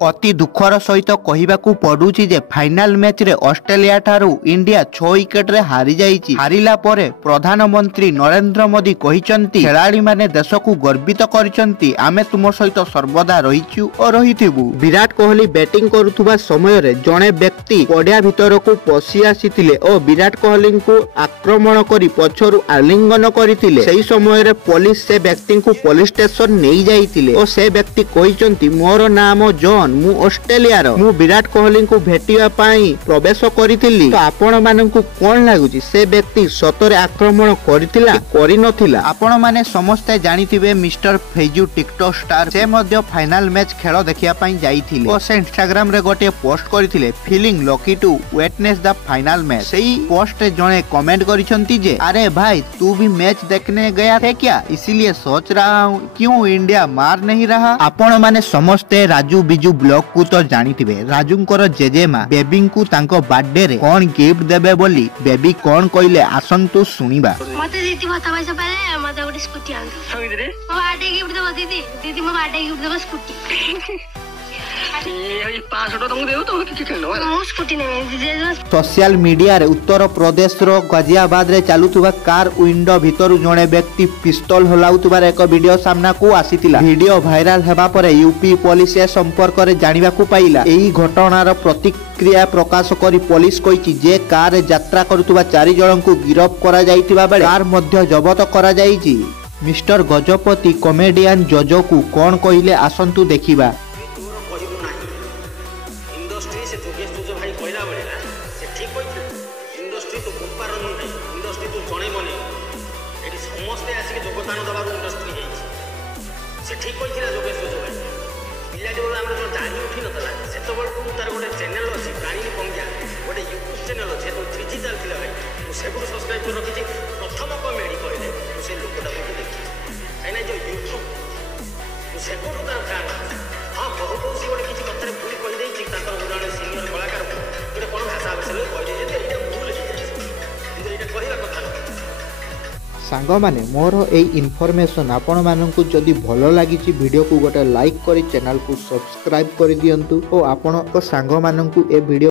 अति दुखर सहित कहवाकू पड़ुछि जे final match रे ऑस्ट्रेलिया ठारू इंडिया 6 विकेट रे हारी जाइछि। हारिला परे प्रधानमंत्री नरेंद्र मोदी कहिसंती खेलाड़ी माने देश को गर्वित करिसंती, आमे तुम सहित सर्वदा रहिछु और रहिथिबु। विराट कोहली बैटिंग करुथुबा समय रे जणे व्यक्ति पड़िया भितर को पसी आसीथिले और विराट कोहली को आक्रमण करी पछरु आलिंगन करिथिले। सेही समय रे पुलिस से व्यक्ति को पुलिस स्टेशन नेई जाइथिले और से व्यक्ति कहिसंती मोर नाम जॉन, मु ऑस्ट्रेलिया रो, मु विराट कोहली को भेटिया पाई प्रवेश करिथिली। तो आपण माननकु कोन लागुची से व्यक्ति सतरे आक्रमण करिथिला करि नथिला? आपण माने समस्त जानिथिबे मिस्टर फैजू टिकटॉक स्टार से मध्य फाइनल मैच खेल देखिया पाई जाइथिले और से इंस्टाग्राम रे गोटे पोस्ट करिथिले feeling lucky to witness the final match. सेही पोस्ट रे जणे कमेंट करिसंती जे अरे भाई तू भी मैच देखने गया थे क्या, इसीलिए सोच रहा हूँ क्यों इंडिया मार नहीं रहा। आपण माने समस्ते राजू बिजू ब्लॉग को तो जानिथिबे राजूंकर जेजेमा बेबी को तांको बर्थडे रे कोन गिफ्ट देबे बोली बेबी कोन कइले आसंतु सुनिबा। मते दीदी भाता पैसा पाले मते गोटे स्कूटी आन दो दीदी मो बर्थडे गिफ्ट देबो दीदी दीदी मो बर्थडे गिफ्ट देबो स्कूटी सोशल मीडिया रे उत्तर प्रदेश रो गाजियाबाद रे चालुथुबा कार विंडो भितरु जणे व्यक्ति पिस्तल हलाउथुबार एक वीडियो सामना को आसीतिला। वीडियो भाइराल हेबा परे यूपी पुलिस ए संपर्क रे जानिबा को पाइला। एही घटनार प्रतिक्रिया प्रकाश करी पुलिस कहिछि जे कार रे यात्रा करुथुबा 4 जण को गिरफ्त करा जाइतिबा बेले कार मध्य जब्त करा जाइछि। मिस्टर गजपति कॉमेडियन जजो को कोन कहिले आसंतु देखिबा। इंडस्ट्री से जोगेश तुझे भाई कहला बेले ना से ठीक होइछ। इंडस्ट्री तो गुंपार नहीं, इंडस्ट्री तो जणे मने एटी समस्त आसी के योगदान दबार इंडस्ट्री हेछि से ठीक होइछ ना जोगेश तुझे भाई पिलाटी बोला हमर जो जानी उठी नतला सेतो बळ को तार गोटे चैनल अछि प्राणी पंग्या गोटे यूट्यूब चैनल अछि तो डिजिटल थिला भाई तो सेबु सब्सक्राइब कर रखिछि। प्रथम कमेडी कहले तो से लोकटा को देखि काइना जो यूट्यूब तो सेबु तो तार फैन हां बहुत सी गोटे किछि कथरे भूल कहि देछि ताकर उदाहरण सीनियर कलाकार गोटे कोन भाषा बसले कहि दे जे एटा भूल हे किंतु एटा कहिला कथा न। सांग माने मोर ए इनफॉरमेशन आपण माननकु जदी भलो लागिछि वीडियो को गोटे लाइक करी चैनल को सब्सक्राइब करि दियंतु और आपण सांग माननकु ए वीडियो